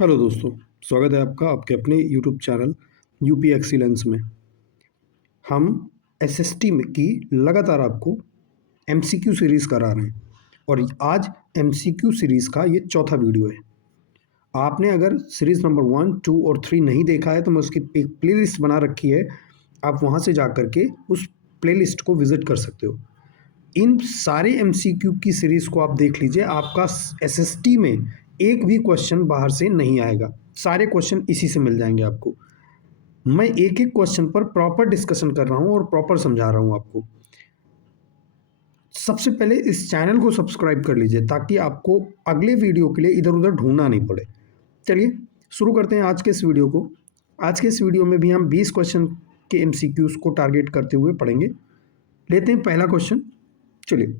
Hello दोस्तों, स्वागत है आपका आपके अपने यूट्यूब चैनल यूपी एक्सीलेंस में। हम एसएसटी में की लगातार आपको एमसीक्यू सीरीज़ करा रहे हैं और आज एमसीक्यू सीरीज़ का ये चौथा वीडियो है। आपने अगर सीरीज़ नंबर 1, 2 और 3 नहीं देखा है तो मैं उसकी एक प्लेलिस्ट बना रखी है, आप वहाँ से जा कर के उस प्लेलिस्ट को विज़िट कर सकते हो। इन सारे एमसीक्यू की सीरीज़ को आप देख लीजिए, आपका एसएसटी में एक भी क्वेश्चन बाहर से नहीं आएगा, सारे क्वेश्चन इसी से मिल जाएंगे आपको। मैं एक एक क्वेश्चन पर प्रॉपर डिस्कशन कर रहा हूँ और प्रॉपर समझा रहा हूँ आपको। सबसे पहले इस चैनल को सब्सक्राइब कर लीजिए ताकि आपको अगले वीडियो के लिए इधर उधर ढूंढना नहीं पड़े। चलिए शुरू करते हैं आज के इस वीडियो को। आज के इस वीडियो में भी हम 20 क्वेश्चन के एमसीक्यूज को टारगेट करते हुए पढ़ेंगे। लेते हैं पहला क्वेश्चन। चलिए,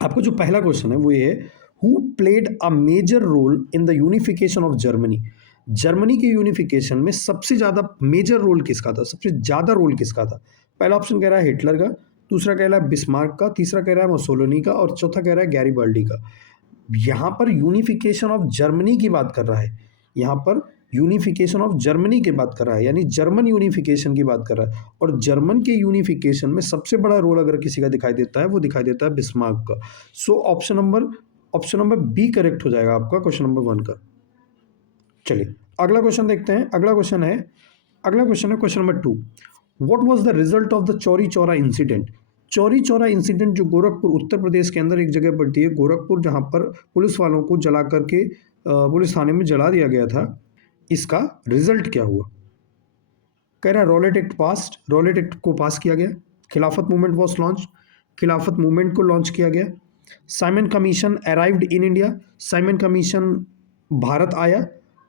आपको जो पहला क्वेश्चन है वो ये है, who played a major role in the unification of Germany. Germany के यूनिफिकेशन में सबसे ज़्यादा मेजर रोल किसका था, सबसे ज़्यादा रोल किसका था? पहला ऑप्शन कह रहा है हिटलर का, दूसरा कह रहा है बिस्मार्क का, तीसरा कह रहा है मुसोलिनी का और चौथा कह रहा है गैरिबाल्डी का। यहाँ पर यूनिफिकेशन ऑफ जर्मनी की बात कर रहा है, यहाँ पर यूनिफिकेशन ऑफ जर्मनी की बात कर रहा है, यानी जर्मन यूनिफिकेशन की बात कर रहा है। और जर्मन के यूनिफिकेशन में सबसे बड़ा रोल अगर किसी का दिखाई देता है वो दिखाई देता है बिस्मार्क का। So option number b correct हो जाएगा आपका क्वेश्चन नंबर 1 का। चलिए अगला क्वेश्चन देखते हैं। अगला क्वेश्चन है question number 2। What was the result of the Chauri Chaura incident. Chauri Chaura incident जो गोरखपुर उत्तर प्रदेश के अंदर एक जगह पड़ती है गोरखपुर, जहां पर पुलिस वालों को जला करके पुलिस थाने में जला दिया गया था, इसका रिजल्ट क्या हुआ? कह रहा है Rowlatt Act passed, Rowlatt Act को पास किया गया। Khilafat movement was launch, Khilafat movement को लॉन्च किया गया। Simon Commission arrived in India, Simon Commission Bharat आया।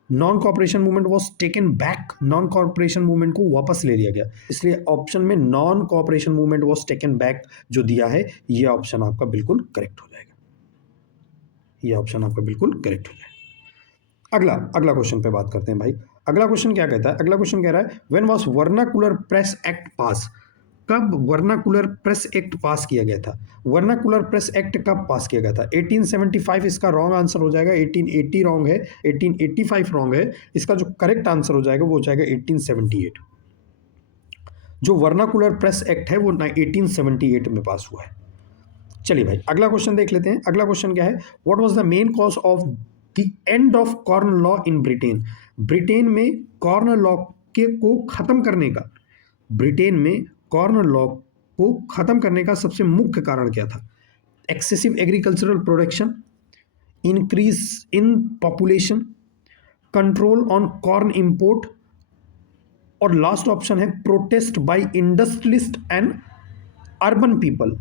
Non cooperation movement was taken back, non cooperation movement को वापस ले लिया गया। इसलिए ऑप्शन में non cooperation movement was taken back जो दिया है, ये ऑप्शन आपका बिल्कुल करेक्ट हो जाएगा। ये ऑप्शन आपका बिल्कुल करेक्ट हो जाएगा। अगला क्वेश्चन पे बात करते हैं भाई। अगला क्वेश्चन क्या कहता है? अगला क्वेश्चन कह रहा है when was vernacular press act पास। कब वर्नाकुलर प्रेस एक्ट पास किया गया था? वर्नाकुलर प्रेस एक्ट कब पास किया गया था? 1875 इसका रॉन्ग आंसर हो जाएगा, 1880 रॉन्ग है, 1885 रॉन्ग है। इसका जो करेक्ट आंसर हो जाएगा वो हो जाएगा 1878। जो वर्नाकुलर प्रेस एक्ट है वो 1878 में पास हुआ है। चलिए भाई अगला क्वेश्चन देख लेते हैं। अगला क्वेश्चन क्या है? What was the main cause of the end of corn law in Britain. Britain में कॉर्न लॉ के को खत्म करने का, ब्रिटेन में कॉर्न लॉ को खत्म करने का सबसे मुख्य कारण क्या था? Excessive agricultural production, increase in population, control on corn import और लास्ट ऑप्शन है protest by industrialist and urban people.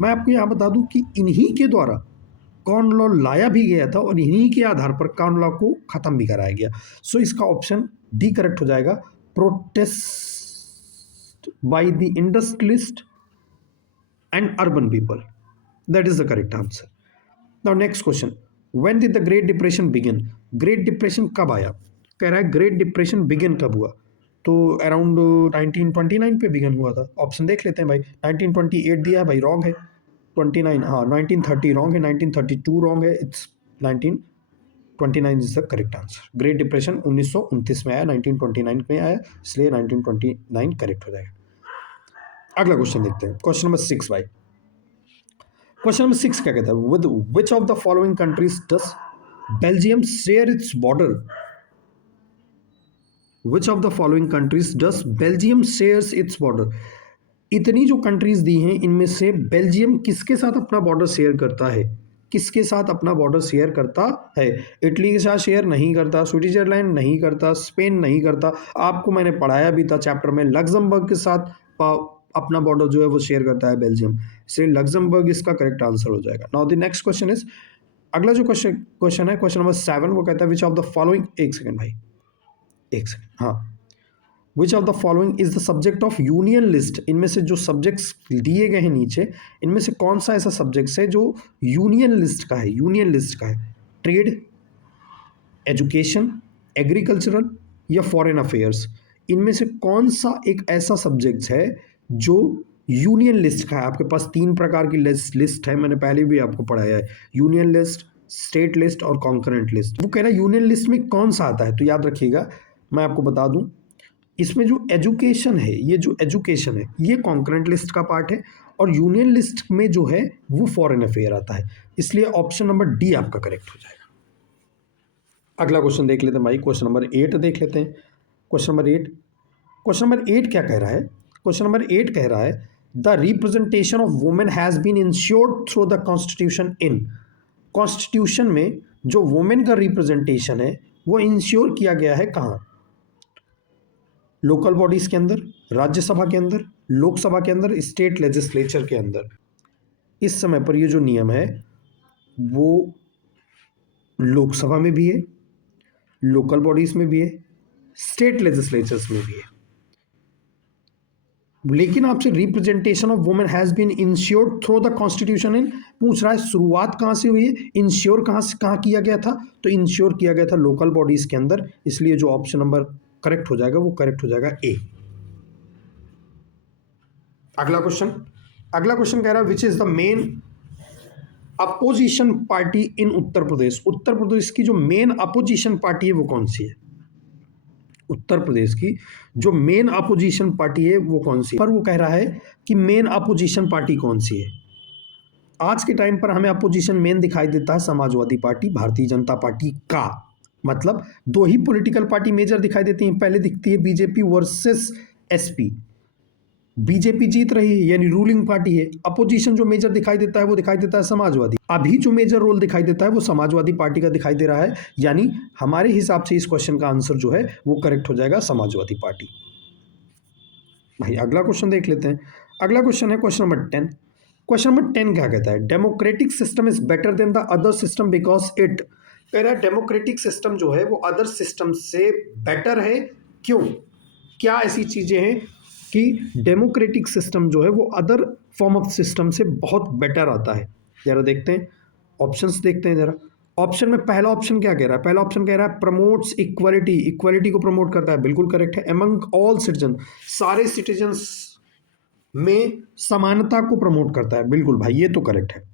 मैं आपको यहां बता दूं कि इन्हीं के द्वारा कॉर्न लॉ लाया भी गया था और इन्हीं के आधार पर कॉर्न लॉ को खत्म भी कराया गया। सो इसका ऑप्शन डी करेक्ट हो जाएगा, protest by the industrialist and urban people. That is the correct answer. Now next question, when did the great depression begin. Great depression कब आया? कह रहा है ग्रेट डिप्रेशन बिगिन कब हुआ? तो अराउंड 1929 पे बिगन हुआ था। ऑप्शन देख लेते हैं भाई। 1928 दिया है भाई, रॉन्ग है। 29, हाँ 1930 रॉन्ग है, 1932 रॉन्ग है, it's 1929 is the correct answer. Great depression 1929 में आया, 1929 में आया, इसलिए 1929 करेक्ट हो जाएगा। अगला क्वेश्चन देखते हैं, क्वेश्चन नंबर 6 भाई। क्वेश्चन नंबर 6 क्या कहता है? With which of the following countries does Belgium share its border. Which of the following countries does Belgium shares its border. इतनी जो कंट्रीज दी हैं इनमें से बेल्जियम किसके साथ अपना बॉर्डर शेयर करता है? किसके साथ अपना बॉर्डर शेयर करता है? इटली के साथ शेयर नहीं करता, स्विट्जरलैंड नहीं करता, स्पेन नहीं करता। आपको मैंने पढ़ाया भी था चैप्टर में, लग्जमबर्ग के साथ अपना बॉर्डर जो है वो शेयर करता है बेल्जियम, इसलिए लग्जमबर्ग इसका करेक्ट आंसर हो जाएगा। Now the next question is, अगला जो क्वेश्चन है क्वेश्चन नंबर 7, वो कहता है विच ऑफ द फॉलोइंग, एक सेकेंड भाई, एक सेकेंड, हाँ, विच of the following is the subject of union list. इनमें से जो सब्जेक्ट्स दिए गए हैं नीचे, इनमें से कौन सा ऐसा सब्जेक्ट है जो यूनियन लिस्ट का है? यूनियन लिस्ट का है, ट्रेड, एजुकेशन, एग्रीकल्चरल या फॉरेन अफेयर्स। इनमें से कौन सा एक ऐसा सब्जेक्ट है जो यूनियन लिस्ट का है? आपके पास 3 प्रकार की लिस्ट है, मैंने पहले भी आपको पढ़ाया है, यूनियन लिस्ट, स्टेट लिस्ट और कॉन्करेंट लिस्ट। वो कह रहा है यूनियन लिस्ट में कौन सा आता है, तो याद रखिएगा मैं आपको बता दूं, इसमें जो एजुकेशन है, ये जो एजुकेशन है ये कॉन्करेंट लिस्ट का पार्ट है, और यूनियन लिस्ट में जो है वो फॉरेन अफेयर आता है, इसलिए ऑप्शन नंबर डी आपका करेक्ट हो जाएगा। अगला क्वेश्चन देख लेते हैं भाई, क्वेश्चन नंबर 8 देख लेते हैं। क्वेश्चन नंबर 8 क्या कह रहा है? क्वेश्चन नंबर 8 कह रहा है the representation of women has been ensured through the constitution in. Constitution में जो वुमेन का रिप्रेजेंटेशन है वो इंश्योर किया गया है कहाँ? लोकल बॉडीज के अंदर, राज्यसभा के अंदर, लोकसभा के अंदर, स्टेट लेजिस्लेचर के अंदर। इस समय पर ये जो नियम है वो लोकसभा में भी है, लोकल बॉडीज में भी है, स्टेट लेजिस्लेचर्स में भी है। लेकिन आपसे representation of women has been ensured through the constitution in पूछ रहा है, शुरुआत कहां से हुई है, इंश्योर कहां किया गया था? तो इंश्योर किया गया था लोकल बॉडीज के अंदर, इसलिए जो ऑप्शन नंबर करेक्ट हो जाएगा वो करेक्ट हो जाएगा ए। अगला क्वेश्चन कह रहा है which is the main opposition party in Uttar Pradesh. Uttar Pradesh की जो मेन अपोजिशन पार्टी है वो कौन सी है? उत्तर प्रदेश की जो मेन अपोजिशन पार्टी है वो कौन सी है? पर वो कह रहा है कि मेन अपोजिशन पार्टी कौन सी है। आज के टाइम पर हमें अपोजिशन मेन दिखाई देता है समाजवादी पार्टी, भारतीय जनता पार्टी का, मतलब दो ही पॉलिटिकल पार्टी मेजर दिखाई देती हैं। पहले दिखती है बीजेपी वर्सेस एसपी, बीजेपी जीत रही है यानी रूलिंग पार्टी है। अपोजिशन जो मेजर दिखाई देता है वो दिखाई देता है समाजवादी। अभी जो मेजर रोल दिखाई देता है वो समाजवादी पार्टी का दिखाई दे रहा है, यानी हमारे हिसाब से इस क्वेश्चन का आंसर जो है वो करेक्ट हो जाएगा समाजवादी पार्टी। भाई अगला क्वेश्चन देख लेते हैं। अगला क्वेश्चन है क्वेश्चन नंबर 10। क्वेश्चन नंबर 10 क्या कहता है? Democratic system is better than the other system because it. कह रहा है डेमोक्रेटिक सिस्टम जो है वो अदर सिस्टम से बेटर है, क्यों? क्या ऐसी चीजें हैं कि डेमोक्रेटिक सिस्टम जो है वो अदर फॉर्म ऑफ सिस्टम से बहुत बेटर आता है? जरा देखते हैं, ऑप्शंस देखते हैं जरा। ऑप्शन में पहला ऑप्शन क्या कह रहा है? पहला ऑप्शन कह रहा है प्रमोट्स इक्वालिटी, इक्वालिटी को प्रमोट करता है, बिल्कुल करेक्ट है। अमंग ऑल सिटीजन, सारे सिटीजन्स में समानता को प्रमोट करता है, बिल्कुल भाई ये तो करेक्ट है।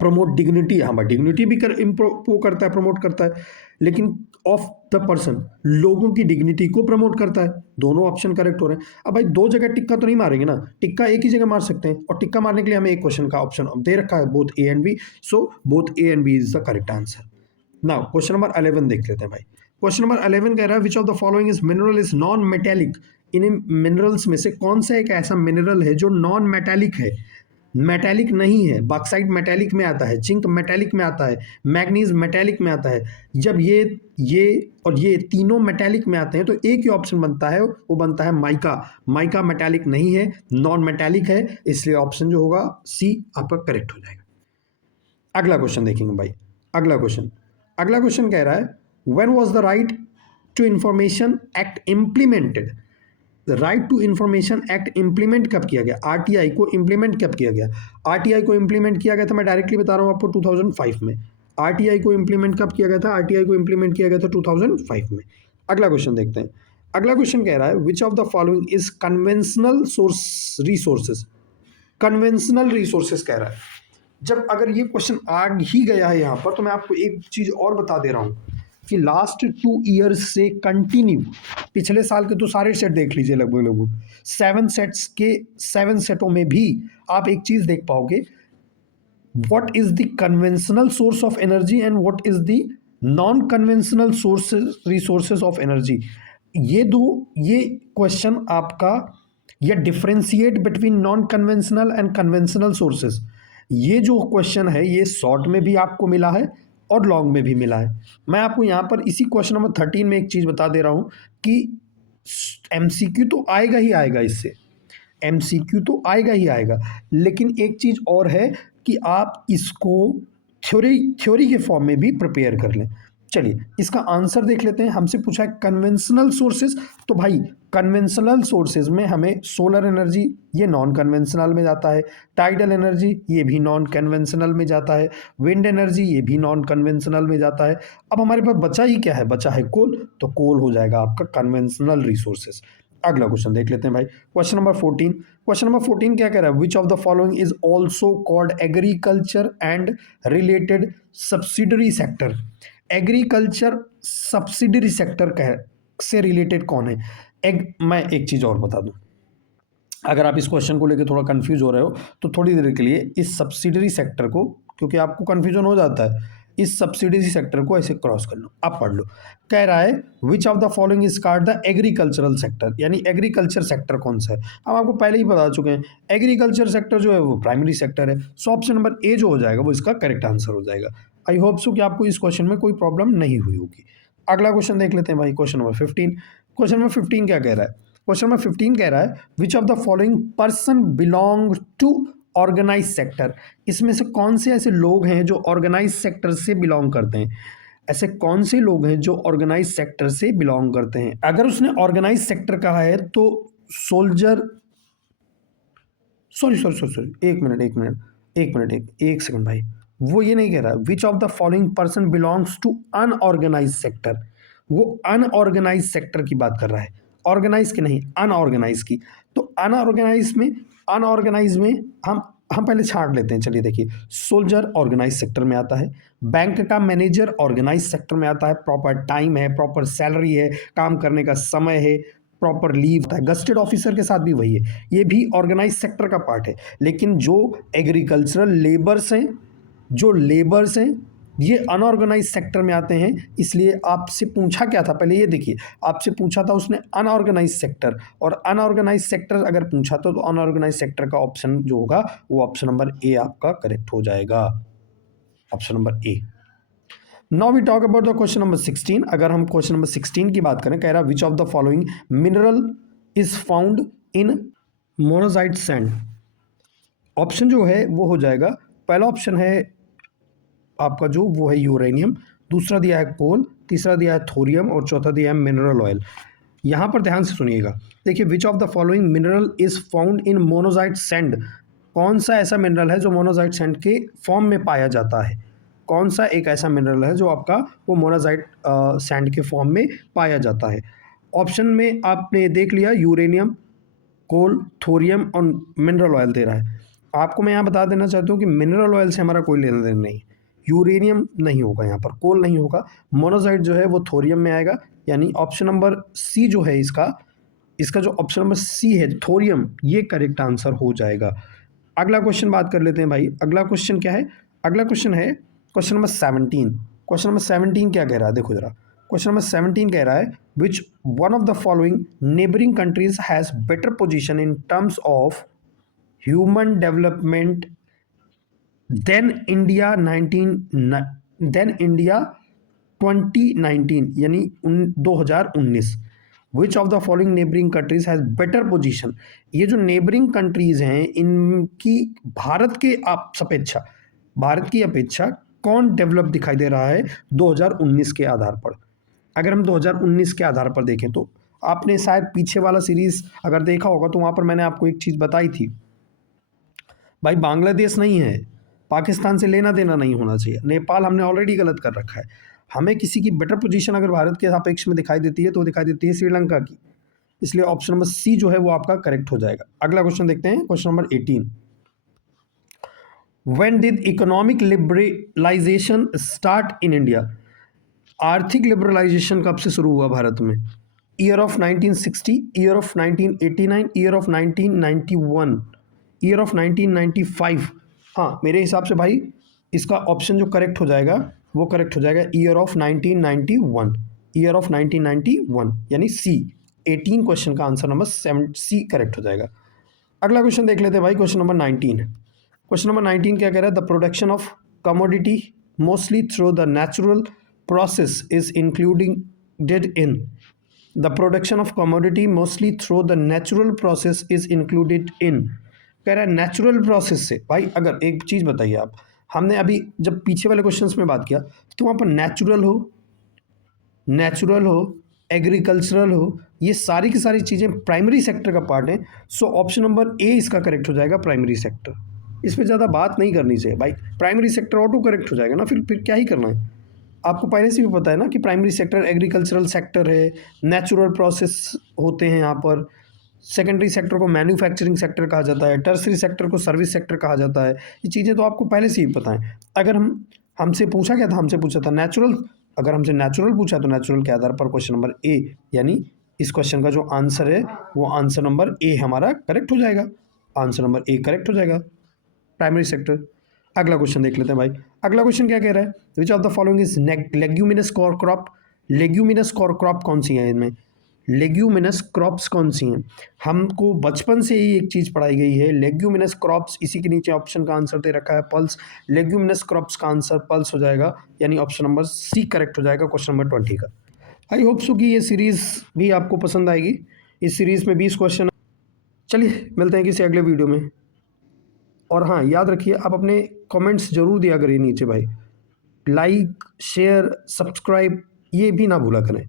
प्रमोट डिग्निटी, हाँ भाई डिग्निटी भी वो करता है, प्रमोट करता है, लेकिन ऑफ द पर्सन, लोगों की डिग्निटी को प्रमोट करता है। दोनों ऑप्शन करेक्ट हो रहे हैं। अब भाई दो जगह टिक्का तो नहीं मारेंगे ना, टिक्का एक ही जगह मार सकते हैं, और टिक्का मारने के लिए हमें एक क्वेश्चन का ऑप्शन दे रखा है both a and b, so both a and b is the correct answer. Now question number 11 देख लेते हैं भाई। क्वेश्चन नंबर 11 कह रहा है which of the following is mineral is non metallic. In minerals में से कौन सा एक ऐसा मिनरल है जो नॉन मेटेलिक है, मेटेलिक नहीं है? बॉक्साइट मेटेलिक में आता है, जिंक मेटेलिक में आता है, मैग्नीज मेटेलिक में आता है। जब ये और ये तीनों मेटेलिक में आते हैं तो एक ही ऑप्शन बनता है, वो बनता है माइका। माइका मेटेलिक नहीं है, नॉन मेटेलिक है, इसलिए ऑप्शन जो होगा सी आपका करेक्ट हो जाएगा। अगला क्वेश्चन देखेंगे भाई। अगला क्वेश्चन कह रहा है when was the right to information act implemented. Right to information act implement कब किया गया? आरटीआई को इंप्लीमेंट कब किया गया? आरटीआई को इंप्लीमेंट किया गया था, मैं डायरेक्टली बता रहा हूँ आपको, 2005 में। आरटीआई को इंप्लीमेंट कब किया गया था? आरटीआई को इंप्लीमेंट किया गया था 2005 में। अगला क्वेश्चन देखते हैं। अगला क्वेश्चन कह रहा है which of the following is conventional source resources. Conventional resources कह रहा है। जब अगर ये क्वेश्चन आ ही गया है यहाँ पर, तो मैं आपको एक चीज और बता दे रहा हूँ कि लास्ट 2 ईयर्स से कंटिन्यू, पिछले साल के तो सारे सेट देख लीजिए, लगभग 7 सेट्स के 7 सेटों में भी आप एक चीज देख पाओगे, what is the conventional source of energy and what is the non conventional resources of energy. ये क्वेश्चन आपका, या differentiate between non conventional and conventional sources, ये जो क्वेश्चन है ये शॉर्ट में भी आपको मिला है और लॉन्ग में भी मिला है। मैं आपको यहाँ पर इसी क्वेश्चन नंबर 13 में एक चीज़ बता दे रहा हूँ कि एमसीक्यू तो आएगा ही आएगा, इससे एमसीक्यू तो आएगा ही आएगा, लेकिन एक चीज़ और है कि आप इसको थ्योरी के फॉर्म में भी प्रिपेयर कर लें। चलिए इसका आंसर देख लेते हैं। हमसे पूछा है कन्वेंशनल सोर्सेज, तो भाई कन्वेंशनल सोर्सेज में हमें सोलर एनर्जी, ये नॉन कन्वेंशनल में जाता है, टाइडल एनर्जी ये भी नॉन कन्वेंशनल में जाता है, विंड एनर्जी ये भी नॉन कन्वेंशनल में जाता है। अब हमारे पास बचा ही क्या है? बचा है कोल, तो कोल हो जाएगा आपका कन्वेंशनल रिसोर्सेज। अगला क्वेश्चन देख लेते हैं भाई, क्वेश्चन नंबर 14। क्वेश्चन नंबर 14 क्या कह रहा है, which of the following is also called agriculture and related subsidiary sector. Agriculture subsidiary sector से रिलेटेड कौन है? मैं एक चीज और बता दूं, अगर आप इस क्वेश्चन को लेकर थोड़ा कंफ्यूज हो रहे हो तो थोड़ी देर के लिए इस सब्सिडरी सेक्टर को, क्योंकि आपको कंफ्यूजन हो जाता है, इस सब्सिडरी सेक्टर को ऐसे क्रॉस कर लो, आप पढ़ लो। कह रहा है which of the following is called the agricultural sector, यानी एग्रीकल्चर सेक्टर कौन सा है। हम आपको पहले ही बता चुके हैं, एग्रीकल्चर सेक्टर जो है वो प्राइमरी सेक्टर है। सो ऑप्शन नंबर ए जो हो जाएगा वो इसका करेक्ट आंसर हो जाएगा। आई होप सो कि आपको इस क्वेश्चन में कोई प्रॉब्लम नहीं हुई होगी। अगला क्वेश्चन देख लेते हैं भाई, क्वेश्चन नंबर 15। क्वेश्चन नंबर 15 क्या कह रहा है, क्वेश्चन नंबर 15 कह रहा है which of the following person belong to organise sector. इसमें से कौन से ऐसे लोग हैं जो ऑर्गेनाइज सेक्टर से बिलोंग करते हैं। ऐसे कौन से लोग हैं जो ऑर्गेनाइज सेक्टर से बिलोंग करते हैं। अगर उसने ऑर्गेनाइज सेक्टर कहा है तो soldier, sorry sorry sorry sorry, एक सेकंड भाई, वो ये नहीं कह रहा which of the following person belongs to unorganise sector. वो अनऑर्गेनाइज सेक्टर की बात कर रहा है, ऑर्गेनाइज की नहीं, अनऑर्गेनाइज की। तो अनऑर्गेनाइज में हम पहले छांट लेते हैं। चलिए देखिए, सोल्जर ऑर्गेनाइज सेक्टर में आता है, बैंक का मैनेजर ऑर्गेनाइज सेक्टर में आता है, प्रॉपर टाइम है, प्रॉपर सैलरी है, काम करने का समय है, प्रॉपर लीव होता है। गस्टेड ऑफिसर के साथ भी वही है, ये भी ऑर्गेनाइज सेक्टर का पार्ट है। लेकिन जो एग्रीकल्चरल लेबर्स हैं, ये अनऑर्गेनाइज सेक्टर में आते हैं। इसलिए आपसे पूछा क्या था, पहले ये देखिए, आपसे पूछा था उसने अनऑर्गेनाइज सेक्टर, और अनऑर्गेनाइज सेक्टर अगर पूछा तो अनऑर्गेनाइज सेक्टर का ऑप्शन जो होगा वो ऑप्शन नंबर ए आपका करेक्ट हो जाएगा, option number a. Now we talk about the question number 16। अगर हम क्वेश्चन नंबर 16 की बात करें, कह रहा which of the following mineral is found in monazite sand. Option जो है वो हो जाएगा, पहला ऑप्शन है आपका जो वो है यूरेनियम, दूसरा दिया है कोल, तीसरा दिया है थोरियम और चौथा दिया है मिनरल ऑयल। यहाँ पर ध्यान से सुनिएगा, देखिए विच of the following mineral is found in monazite sand. कौन सा ऐसा मिनरल है जो मोनोजाइट सैंड के फॉर्म में पाया जाता है। कौन सा एक ऐसा मिनरल है जो आपका वो मोनोजाइट सैंड के फॉर्म में पाया जाता है। ऑप्शन में आपने देख लिया यूरेनियम, कोल, थोरियम और मिनरल ऑयल दे रहा है। आपको मैं यहाँ बता देना चाहता हूँ कि मिनरल ऑयल से हमारा कोई लेना देना नहीं, यूरेनियम नहीं होगा यहाँ पर, कोल नहीं होगा, मोनोजाइट जो है वो थोरियम में आएगा। यानी ऑप्शन नंबर सी जो है इसका जो ऑप्शन नंबर सी है थोरियम, ये करेक्ट आंसर हो जाएगा। अगला क्वेश्चन बात कर लेते हैं भाई, अगला क्वेश्चन क्या है, अगला क्वेश्चन है क्वेश्चन नंबर 17। क्वेश्चन नंबर 17 क्या कह रहा है, देखो जरा, क्वेश्चन नंबर 17 कह रहा है which one of the following neighbouring countries has better position in terms of human development than India 2019, यानी 2019। Which of the following neighbouring countries has better position. ये जो नेबरिंग कंट्रीज हैं इनकी भारत की अपेक्षा कौन डेवलप दिखाई दे रहा है 2019 के आधार पर। अगर हम 2019 के आधार पर देखें तो आपने शायद पीछे वाला सीरीज अगर देखा होगा तो वहां पर मैंने आपको एक चीज बताई थी भाई, बांग्लादेश नहीं है, पाकिस्तान से लेना देना नहीं होना चाहिए, नेपाल हमने ऑलरेडी गलत कर रखा है। हमें किसी की बेटर पोजीशन अगर भारत के सापेक्ष में दिखाई देती है तो दिखाई देती है श्रीलंका की, इसलिए ऑप्शन नंबर सी जो है वो आपका करेक्ट हो जाएगा। अगला क्वेश्चन देखते हैं, question number 18। When did economic liberalisation start in India. आर्थिक लिबरलाइजेशन कब से शुरू हुआ भारत में। Year of 1960, year of 1989, year of 1991, year of 1995। हाँ, मेरे हिसाब से भाई इसका ऑप्शन जो करेक्ट हो जाएगा वो करेक्ट हो जाएगा ईयर ऑफ 1991, ईयर ऑफ 1991 यानी सी। 18 क्वेश्चन का आंसर नंबर 7 सी करेक्ट हो जाएगा। अगला क्वेश्चन देख लेते हैं भाई, क्वेश्चन नंबर 19। क्वेश्चन नंबर 19 क्या कह रहा है, the production of commodity mostly through the natural process is included in. The production of commodity mostly through the natural process is included in. कह रहा है नेचुरल प्रोसेस से। भाई अगर एक चीज़ बताइए आप, हमने अभी जब पीछे वाले क्वेश्चंस में बात किया तो वहाँ पर नेचुरल हो, एग्रीकल्चरल हो, ये सारी की सारी चीज़ें प्राइमरी सेक्टर का पार्ट है। सो ऑप्शन नंबर ए इसका करेक्ट हो जाएगा, प्राइमरी सेक्टर। इस पर ज़्यादा बात नहीं करनी चाहिए भाई, प्राइमरी सेक्टर ऑटो करेक्ट हो जाएगा ना, फिर क्या ही करना है। आपको पहले से भी पता है ना कि प्राइमरी सेक्टर एग्रीकल्चरल सेक्टर है, नेचुरल प्रोसेस होते हैं यहाँ पर, सेकेंडरी सेक्टर को मैन्युफैक्चरिंग सेक्टर कहा जाता है, टर्सरी सेक्टर को सर्विस सेक्टर कहा जाता है। ये चीज़ें तो आपको पहले से ही पता है। अगर हमसे पूछा गया था, हमसे पूछा था नेचुरल, अगर हमसे नेचुरल पूछा तो नेचुरल के आधार पर क्वेश्चन नंबर ए, यानी इस क्वेश्चन का जो आंसर है वो आंसर नंबर ए हमारा करेक्ट हो जाएगा, आंसर नंबर ए करेक्ट हो जाएगा, प्राइमरी सेक्टर। अगला क्वेश्चन देख लेते हैं भाई। अगला क्वेश्चन क्या कह रहा है, which of the following is leguminous core crop. Leguminous core crop कौन सी है इनमें, लेग्यूमिनस क्रॉप्स कौन सी हैं। हमको बचपन से ही एक चीज़ पढ़ाई गई है, लेग्यूमिनस क्रॉप्स, इसी के नीचे ऑप्शन का आंसर दे रखा है पल्स। लेग्यूमिनस क्रॉप्स का आंसर पल्स हो जाएगा, यानी ऑप्शन नंबर सी करेक्ट हो जाएगा क्वेश्चन नंबर 20 का। आई होप सो कि ये सीरीज़ भी आपको पसंद आएगी। इस सीरीज़ में 20 क्वेश्चन। चलिए मिलते हैं किसी अगले वीडियो में। और हाँ, याद रखिए आप अपने कमेंट्स जरूर दिया करिए नीचे भाई, लाइक शेयर सब्सक्राइब ये भी ना भूला करें।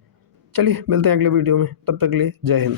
चलिए मिलते हैं अगले वीडियो में, तब तक के लिए जय हिंद।